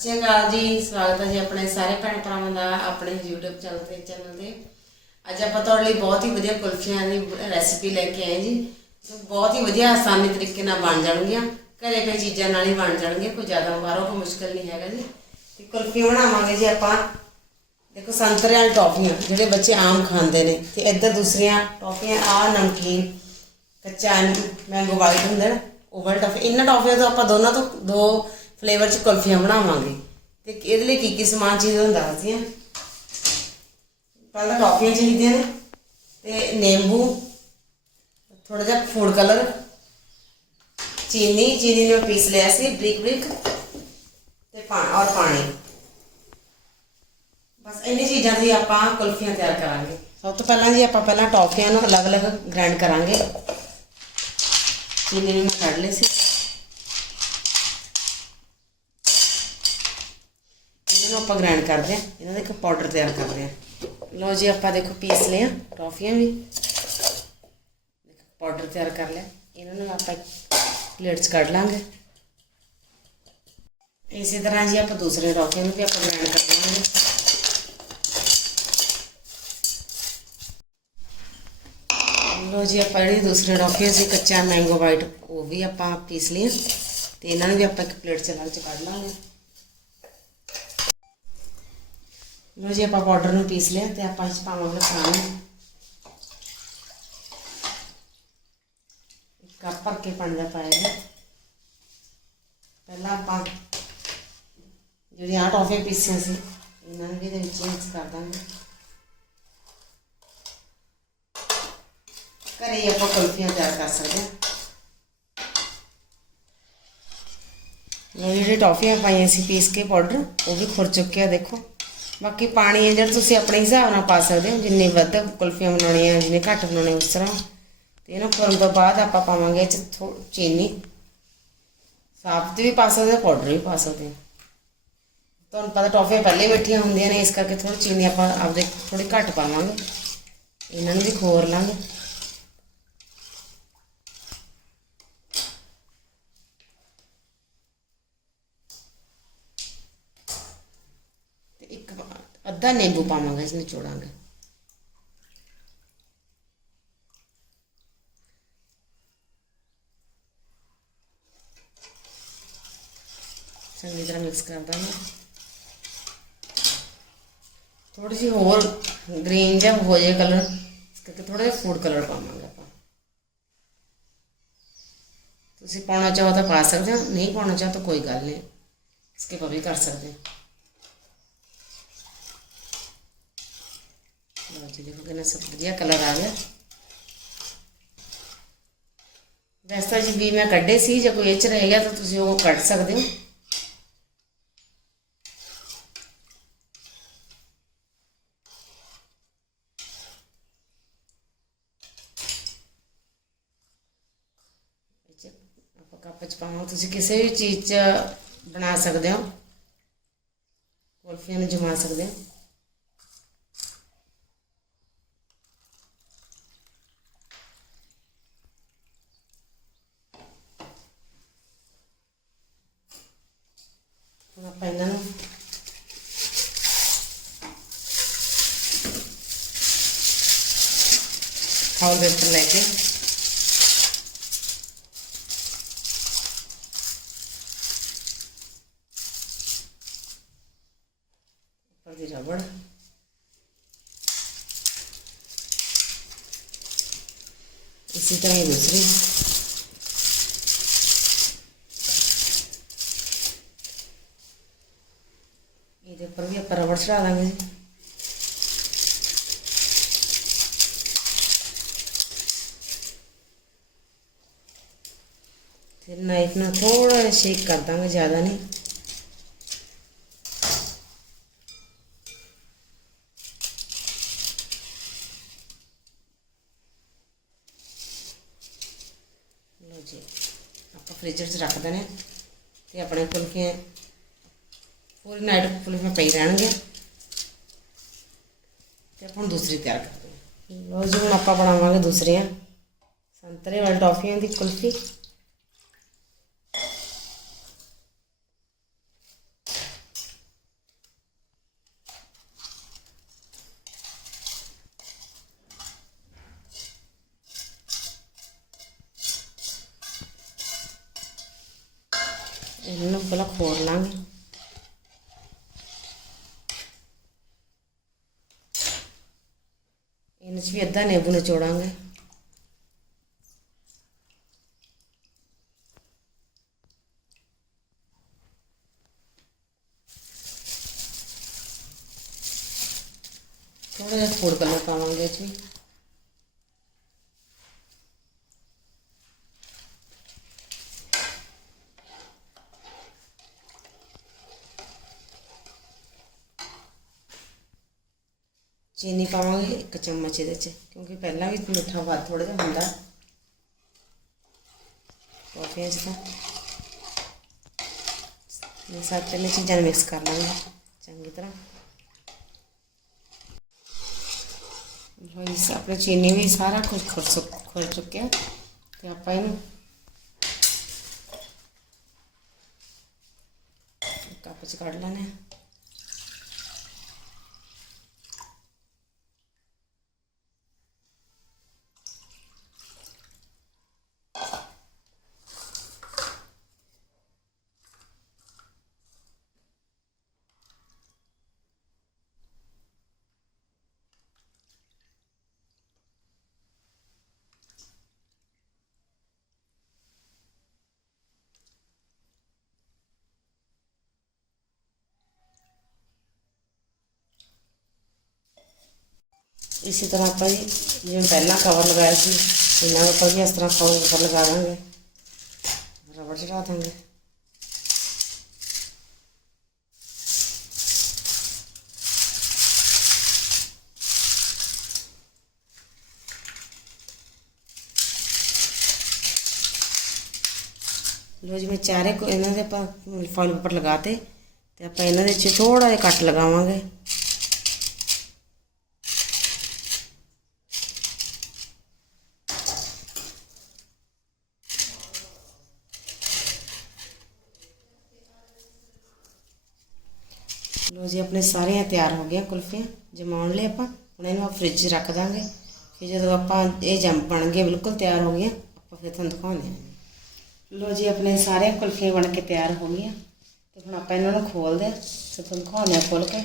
ਸਤਿ ਸ਼੍ਰੀ ਅਕਾਲ ਜੀ, ਸਵਾਗਤ ਹੈ ਜੀ ਆਪਣੇ ਸਾਰੇ ਭੈਣ ਭਰਾਵਾਂ ਦਾ ਆਪਣੇ YouTube ਚੈਨਲ ਤੇ ਚੈਨਲ ਤੇ। ਅੱਜ ਆਪਾਂ ਤੁਹਾਡੇ ਲਈ ਬਹੁਤ ਹੀ ਵਧੀਆ ਕੁਲਫੀਆਂ ਦੀ ਰੈਸਿਪੀ ਲੈ ਕੇ ਆਏ ਜੀ। ਜੋ ਬਹੁਤ ਹੀ ਵਧੀਆ ਆਸਾਨੀ ਤਰੀਕੇ ਨਾਲ ਬਣ ਜਾਣਗੀਆਂ। ਘਰੇ ਪਈ ਚੀਜ਼ਾਂ ਨਾਲ ਹੀ ਬਣ ਜਾਣਗੀਆਂ, ਕੋਈ ਜ਼ਿਆਦਾ ਬਾਹਰੋਂ ਕੋਈ ਮੁਸ਼ਕਲ ਨਹੀਂ ਹੈਗਾ ਜੀ। ਤੇ ਕੁਲਫੀ ਬਣਾਵਾਂਗੇ ਜੀ ਆਪਾਂ। ਦੇਖੋ, ਸੰਤਰੇ ਵਾਲੀ ਟੌਫੀਆਂ, ਜਿਹੜੇ ਬੱਚੇ ਆਮ ਖਾਂਦੇ ਨੇ। ਤੇ ਇੱਧਰ ਦੂਸਰੀਆਂ ਟੌਫੀਆਂ ਆ ਨਮਕੀਨ, ਕੱਚਾ ਮੈਂਗੋ ਵਾਈਟ ਹੁੰਦੇ ਨੇ ਉਹ ਵਾਲੀ ਟੌਫੀ। ਇਹਨਾਂ ਟੌਫੀਆਂ ਤੋਂ ਆਪਾਂ ਦੋਨਾਂ ਤੋਂ ਦੋ ਫਲੇਵਰ ਚ ਕੁਲਫੀਆਂ ਬਣਾਵਾਂਗੇ। ਤੇ ਇਹਦੇ ਲਈ ਕੀ ਕੀ ਸਮਾਨ ਚਾਹੀਦਾ ਹੁੰਦਾ ਦੱਸਦੀ ਹਾਂ ਪਹਿਲਾਂ ਟੌਫੀਆਂ ਚਾਹੀਦੀਆਂ ਨੇ, ਤੇ ਨਿੰਬੂ ਥੋੜਾ ਜਿਹਾ ਫੂਡ ਕਲਰ ਚੀਨੀ ਚੀਨੀ ਨੂੰ ਮੈਂ ਪੀਸ ਲਿਆ ਸੀ ਬ੍ਰਿਕ ਬ੍ਰਿਕ, ਤੇ ਪਾਣੀ ਔਰ ਪਾਣੀ। ਬਸ ਇੰਨੀ ਚੀਜ਼ਾਂ ਦੀ ਆਪਾਂ ਕੁਲਫੀਆਂ ਤਿਆਰ ਕਰਾਂਗੇ। ਸਭ ਤੋਂ ਪਹਿਲਾਂ ਜੀ ਆਪਾਂ ਪਹਿਲਾਂ ਟੌਫੀਆਂ ਨੂੰ ਅਲੱਗ-ਅਲੱਗ ਗ੍ਰਾਈਂਡ ਕਰਾਂਗੇ। ਚੀਨੀ ਨੂੰ ਮੈਂ ਕੱਢ ਲਈ ਸੀ ਇਹਨਾਂ ਨੂੰ ਆਪਾਂ ਗ੍ਰਾਈਂਡ ਕਰਦੇ ਹਾਂ। ਇਹਨਾਂ ਦਾ ਇੱਕ ਪਾਊਡਰ ਤਿਆਰ ਕਰਦੇ ਹਾਂ। ਲਓ ਜੀ, ਆਪਾਂ ਦੇਖੋ ਪੀਸ ਲਿਆ ਟੌਫੀਆਂ ਵੀ। ਦੇਖੋ ਪਾਊਡਰ ਤਿਆਰ ਕਰ ਲਿਆ। ਇਹਨਾਂ ਨੂੰ ਆਪਾਂ ਪਲੇਟ 'ਚ ਕੱਢ ਲਾਂਗੇ। ਇਸੇ ਤਰ੍ਹਾਂ ਜੀ ਆਪਾਂ ਦੂਸਰੇ ਟੌਫੀਆਂ ਨੂੰ ਵੀ ਆਪਾਂ ਗ੍ਰਾਈਂਡ ਕਰ ਲਾਂਗੇ। ਲਓ ਜੀ, ਆਪਾਂ ਜਿਹੜੀ ਦੂਸਰੇ ਟੌਫੀਆਂ ਸੀ, ਕੱਚਾ ਮੈਂਗੋ ਵਾਈਟ ਉਹ ਵੀ ਆਪਾਂ ਪੀਸ ਲਈਆਂ ਤੇ ਇਹਨਾਂ ਨੂੰ ਵੀ ਆਪਾਂ ਇੱਕ ਪਲੇਟ 'ਚ ਅਲੱਗ 'ਚ ਕੱਢ ਲਾਂਗੇ। ਲੋ ਜੀ, ਆਪਾਂ ਪਾਊਡਰ ਨੂੰ ਪੀਸ ਲਿਆ ਤੇ ਆਪਾਂ ਇਸ 'ਚ ਪਾਵਾਂਗੇ ਪਾਣੀ ਇੱਕ ਕੱਪ ਭਰ ਕੇ ਪਾਣੀ ਦਾ ਪਾਇਆ ਪਹਿਲਾਂ ਆਪਾਂ ਜਿਹੜੀ ਆਹ ਟੌਫੀਆਂ ਪੀਸੀਆਂ ਸੀ, ਇਹਨਾਂ ਨੂੰ ਵੀ ਇਹਦੇ ਵਿੱਚ ਮਿਕਸ ਕਰ ਦਾਂਗੇ। ਘਰੇ ਹੀ ਆਪਾਂ ਕੁਲਫੀਆਂ ਤਿਆਰ ਕਰ ਸਕਦੇ ਹਾਂ। ਇਹ ਜਿਹੜੇ ਟੌਫੀਆਂ ਪਾਈਆਂ ਸੀ, ਪੀਸ ਕੇ ਪਾਊਡਰ ਉਹ ਵੀ ਖੁਰ ਚੁੱਕਿਆ ਦੇਖੋ। ਬਾਕੀ ਪਾਣੀ ਹੈ ਜਿਹੜਾ ਤੁਸੀਂ ਆਪਣੇ ਹਿਸਾਬ ਨਾਲ ਪਾ ਸਕਦੇ ਹੋ, ਜਿੰਨੇ ਵੱਧ ਕੁਲਫੀਆਂ ਬਣਾਉਣੀਆਂ ਜਿੰਨੇ ਘੱਟ ਬਣਾਉਣੇ ਉਸ ਤਰ੍ਹਾਂ। ਤੇ ਇਹਨਾਂ ਖੁਰਨ ਤੋਂ ਬਾਅਦ ਆਪਾਂ ਪਾਵਾਂਗੇ ਇਹ 'ਚ ਥੋ, ਚੀਨੀ। ਸਾਬਤ ਵੀ ਪਾ ਸਕਦੇ ਪਾਊਡਰ ਵੀ ਪਾ ਸਕਦੇ ਤੁਹਾਨੂੰ ਪਤਾ ਟੌਫੀਆਂ ਪਹਿਲੇ ਹੀ ਮਿੱਠੀਆਂ ਹੁੰਦੀਆਂ ਨੇ, ਇਸ ਕਰਕੇ ਥੋੜੀ ਚੀਨੀ ਆਪਾਂ ਆਪਦੇ ਥੋੜੀ ਘੱਟ ਪਾਵਾਂਗੇ। ਇਹਨਾਂ ਨੂੰ ਵੀ ਖੋਰ ਲਾਂਗੇ ਤੇ ਇੱਕ ਅੱਧਾ ਨਿੰਬੂ ਪਾਵਾਂਗੇ ਇਸ ਨਿਚੋੜਾਂਗੇ ਚੰਗੀ ਤਰ੍ਹਾਂ ਮਿਕਸ ਕਰ ਦਾਂਗੇ ਥੋੜੀ ਜਿਹੀ ਹੋਰ ਗ੍ਰੀਨ ਜਿਹਾ ਹੋ ਜਾਏ ਕਲਰ ਇਸ ਕਰਕੇ ਥੋੜਾ ਜਿਹਾ ਫੂਡ ਕਲਰ ਪਾਵਾਂਗੇ ਆਪਾਂ ਤੁਸੀਂ ਪਾਉਣਾ ਚਾਹੋ ਤਾਂ ਪਾ ਸਕਦੇ ਹੋ ਨਹੀਂ ਪਾਉਣਾ ਚਾਹੋ ਤਾਂ ਕੋਈ ਗੱਲ ਨਹੀਂ ਸਕਿਪ ਵੀ ਕਰ ਸਕਦੇ ਹੋ ਲਓ ਜੀ ਦੇਖੋ ਕਿੰਨਾ ਸਭ ਵਧੀਆ ਕਲਰ ਆ ਗਿਆ ਵੈਸੇ ਤਾਂ ਜੀ ਵੀ ਮੈਂ ਕੱਢੇ ਸੀ ਜੇ ਕੋਈ ਇਹ ਚ ਰਹਿ ਗਿਆ ਤਾਂ ਤੁਸੀਂ ਉਹ ਕੱਢ ਸਕਦੇ ਹੋ ਇਹ 'ਚ ਆਪਾਂ ਕੱਪ ਚ ਪਾਵਾਂ ਤੁਸੀਂ ਕਿਸੇ ਵੀ ਚੀਜ਼ ਚ ਬਣਾ ਸਕਦੇ ਹੋ ਕੁਲਫੀਆਂ ਨੂੰ ਜਮਾ ਸਕਦੇ ਹੋ ਹੁਣ ਆਪਾਂ ਇਹਨਾਂ ਨੂੰ ਖਾਉ ਦੇ ਲੈ ਕੇ। ਉੱਪਰ ਦੀ ਰਬੜ ਇਸੇ ਤਰ੍ਹਾਂ ਹੀ ਦੂਸਰੀ ਇਹਦੇ ਉੱਪਰ ਵੀ ਆਪਾਂ ਰਬੜ ਚੜਾ ਦਾਂਗੇ ਜੀ ਫਿਰ ਨਾਈਫ ਨਾਲ ਥੋੜਾ ਜਿਹਾ ਸ਼ੇਕ ਕਰ ਦਾਂਗੇ, ਜ਼ਿਆਦਾ ਨਹੀਂ। ਲਓ ਜੀ, ਆਪਾਂ ਫ੍ਰਿਜ 'ਚ ਰੱਖ ਦੇਣੇ ਤੇ ਆਪਣੇ ਕੁਲਫੀਆਂ ਪੂਰੀ ਨਾਈਟ ਕੁਲਫੀਆਂ ਪਈ ਰਹਿਣਗੇ। ਤੇ ਆਪਾਂ ਹੁਣ ਦੂਸਰੀ ਤਿਆਰ ਕਰਦੇ ਹਾਂ। ਲਓ ਜੀ, ਹੁਣ ਆਪਾਂ ਬਣਾਵਾਂਗੇ ਦੂਸਰੀਆਂ। ਸੰਤਰੇ ਵਾਲੀ ਟੌਫੀਆਂ ਦੀ ਕੁਲਫੀ। ਇਹਨੂੰ ਪਹਿਲਾਂ ਖੋਲ ਲਾਂਗੇ ਇਹਨੂੰ ਵੀ ਅੱਧਾ ਨਿੰਬੂ ਨਿਚੋੜਾਂਗੇ ਥੋੜਾ ਜਿਹਾ ਫੂਡ ਕਲਰ ਪਾਵਾਂਗੇ ਇਹ ਚੀਨੀ ਪਾਵਾਂਗੇ ਇੱਕ ਚਮਚ ਇਹਦੇ 'ਚ, ਕਿਉਂਕਿ ਪਹਿਲਾਂ ਵੀ ਮਿੱਠਾ ਵੱਧ ਥੋੜਾ ਜਿਹਾ ਹੁੰਦਾ। ਕਾਫੀਆਂ 'ਚ ਤਾਂ ਇਹ ਸਾਰੇ ਤਿੰਨ ਚੀਜ਼ਾਂ ਨੂੰ ਮਿਕਸ ਕਰ ਲਾਂਗੇ ਚੰਗੀ ਤਰ੍ਹਾਂ। ਲੋ ਇਸ ਆਪਣੇ ਚੀਨੀ ਵੀ ਸਾਰਾ ਕੁਝ ਖੁਰ ਸੁੱਕ, ਖੁਰ ਚੁੱਕਿਆ, ਤੇ ਆਪਾਂ ਇਹਨੂੰ ਕੱਪ 'ਚ ਕੱਢ ਲੈਣੇ ਆ ਇਸੇ ਤਰ੍ਹਾਂ ਆਪਾਂ ਜੀ, ਜਿਵੇਂ ਪਹਿਲਾਂ ਕਵਰ ਲਗਾਇਆ ਸੀ, ਇਹਨਾਂ ਨੂੰ ਆਪਾਂ ਵੀ ਇਸ ਤਰ੍ਹਾਂ ਕਵਰ ਉੱਪਰ ਲਗਾ ਦਾਂਗੇ। ਰਬੜ ਚੜਾ ਦਾਂਗੇ। ਲੋ ਜੀ, ਮੈਂ ਚਾਰੇ ਕੋ ਇਹਨਾਂ ਦੇ ਆਪਾਂ ਫੋਇਲ ਉੱਪਰ ਲਗਾਤੇ, ਤੇ ਆਪਾਂ ਇਹਨਾਂ ਦੇ ਵਿੱਚ ਥੋੜਾ ਜਿਹਾ ਕੱਟ ਲਗਾਵਾਂਗੇ। ਲੋ ਜੀ, ਆਪਣੇ ਸਾਰੀਆਂ ਤਿਆਰ ਹੋ ਗਈਆਂ ਕੁਲਫੀਆਂ। ਜਮਾਉਣ ਲਈ ਆਪਾਂ, ਹੁਣ ਇਹਨੂੰ ਫ੍ਰਿਜ 'ਚ ਰੱਖ ਦਾਂਗੇ। ਫਿਰ ਜਦੋਂ ਆਪਾਂ ਇਹ ਜੰਮ ਬਣ ਗਏ, ਬਿਲਕੁਲ ਤਿਆਰ ਹੋ ਗਈਆਂ, ਆਪਾਂ ਫਿਰ ਤੁਹਾਨੂੰ ਦਿਖਾਉਂਦੇ ਹਾਂ। ਲੋ ਜੀ, ਆਪਣੇ ਸਾਰੀਆਂ ਕੁਲਫੀਆਂ ਬਣ ਕੇ ਤਿਆਰ ਹੋ ਗਈਆਂ। ਤੇ ਹੁਣ ਆਪਾਂ ਇਹਨਾਂ ਨੂੰ ਖੋਲਦੇ ਹਾਂ। ਤੇ ਤੁਹਾਨੂੰ ਦਿਖਾਉਂਦੇ ਹਾਂ ਖੋਲ ਕੇ।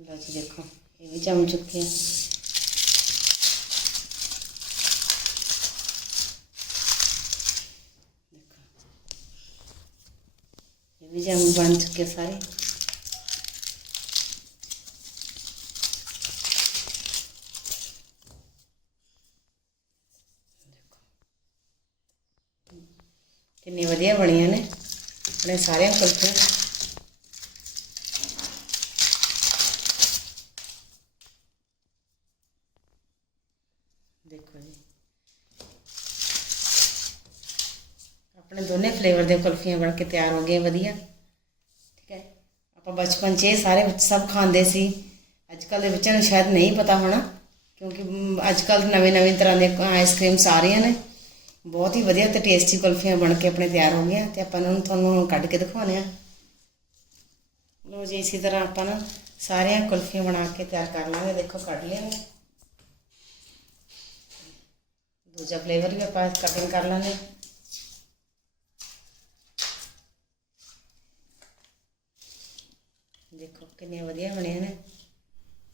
ਲੋ ਜੀ, ਦੇਖੋ, ਇਹ ਵੀ ਜੰਮ ਚੁੱਕੇ ਆ। ਵੀ ਜੰਮ ਬਣ ਚੁੱਕੇ ਸਾਰੇ। ਕਿੰਨੇ ਵਧੀਆ ਬਣੀਆਂ ਨੇ। ਆਪਣੇ ਸਾਰਿਆਂ ਕੁਲਫੀਆਂ ਦੇਖੋ ਜੀ ਆਪਣੇ ਦੋਨੇ ਫਲੇਵਰ ਦੇ ਕੁਲਫੀਆਂ ਬਣ ਕੇ ਤਿਆਰ ਹੋ ਗਈਆਂ, ਵਧੀਆ। ਠੀਕ ਹੈ? ਆਪਾਂ ਬਚਪਨ 'ਚ ਇਹ ਸਾਰੇ ਸਭ ਖਾਂਦੇ ਸੀ। ਅੱਜ ਕੱਲ ਦੇ ਬੱਚਿਆਂ ਨੂੰ ਸ਼ਾਇਦ ਨਹੀਂ ਪਤਾ ਹੋਣਾ, ਕਿਉਂਕਿ ਅੱਜ ਕੱਲ ਨਵੇਂ ਨਵੇਂ ਤਰ੍ਹਾਂ ਦੇ ਆਈਸਕ੍ਰੀਮ ਸਾਰੀਆਂ ਨੇ। ਬਹੁਤ ਹੀ ਵਧੀਆ ਤੇ ਟੇਸਟੀ ਕੁਲਫੀਆਂ ਬਣ ਕੇ ਆਪਣੇ ਤਿਆਰ ਹੋ ਗਈਆਂ ਤੇ ਆਪਾਂ ਇਹਨਾਂ ਨੂੰ ਤੁਹਾਨੂੰ ਕੱਢ ਕੇ ਦਿਖਾਉਂਦੇ ਆ ਲੋ ਜੀ, ਇਸੇ ਤਰ੍ਹਾਂ ਆਪਾਂ ਨਾ ਸਾਰੀਆਂ ਕੁਲਫੀਆਂ ਬਣਾ ਕੇ ਤਿਆਰ ਕਰ ਲਾਂਗੇ। ਦੇਖੋ, ਕੱਢ ਲਿਆਂਗੇ ਦੂਜਾ ਫਲੇਵਰ ਵੀ ਆਪਾਂ ਕਟਿੰਗ ਕਰ ਲਾਂਗੇ। ਦੇਖੋ ਕਿੰਨੀਆਂ ਵਧੀਆ ਬਣੀਆਂ ਨੇ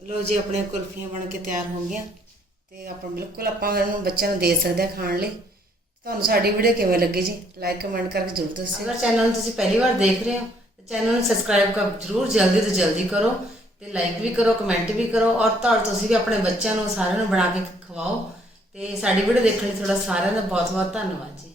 ਲੋ ਜੀ, ਆਪਣੀਆਂ ਕੁਲਫੀਆਂ ਬਣ ਕੇ ਤਿਆਰ ਹੋ ਗਈਆਂ ਤੇ ਆਪਾਂ ਬਿਲਕੁਲ ਆਪਾਂ ਇਹਨੂੰ ਬੱਚਿਆਂ ਨੂੰ ਦੇ ਸਕਦੇ ਹਾਂ ਖਾਣ ਲਈ। ਤੁਹਾਨੂੰ ਸਾਡੀ ਵੀਡੀਓ ਕਿਵੇਂ ਲੱਗੀ ਜੀ ਲਾਈਕ ਕਮੈਂਟ ਕਰਕੇ ਜ਼ਰੂਰ ਦੱਸਿਓ। ਅਗਰ ਚੈਨਲ ਨੂੰ ਤੁਸੀਂ ਪਹਿਲੀ ਵਾਰ ਦੇਖ ਰਹੇ ਹੋ, ਤਾਂ ਚੈਨਲ ਨੂੰ ਸਬਸਕ੍ਰਾਈਬ ਕਰ ਜ਼ਰੂਰ ਜਲਦੀ ਤੋਂ ਜਲਦੀ ਕਰੋ ਤੇ ਲਾਈਕ ਵੀ ਕਰੋ ਕਮੈਂਟ ਵੀ ਕਰੋ ਔਰ ਤੁਹਾਡੇ ਤੁਸੀਂ ਵੀ ਆਪਣੇ ਬੱਚਿਆਂ ਨੂੰ ਸਾਰਿਆਂ ਨੂੰ ਬਣਾ ਕੇ ਖਵਾਓ ਤੇ ਸਾਡੀ ਵੀਡੀਓ ਦੇਖਣ ਲਈ ਤੁਹਾਡਾ ਸਾਰਿਆਂ ਦਾ ਬਹੁਤ ਬਹੁਤ ਧੰਨਵਾਦ ਜੀ।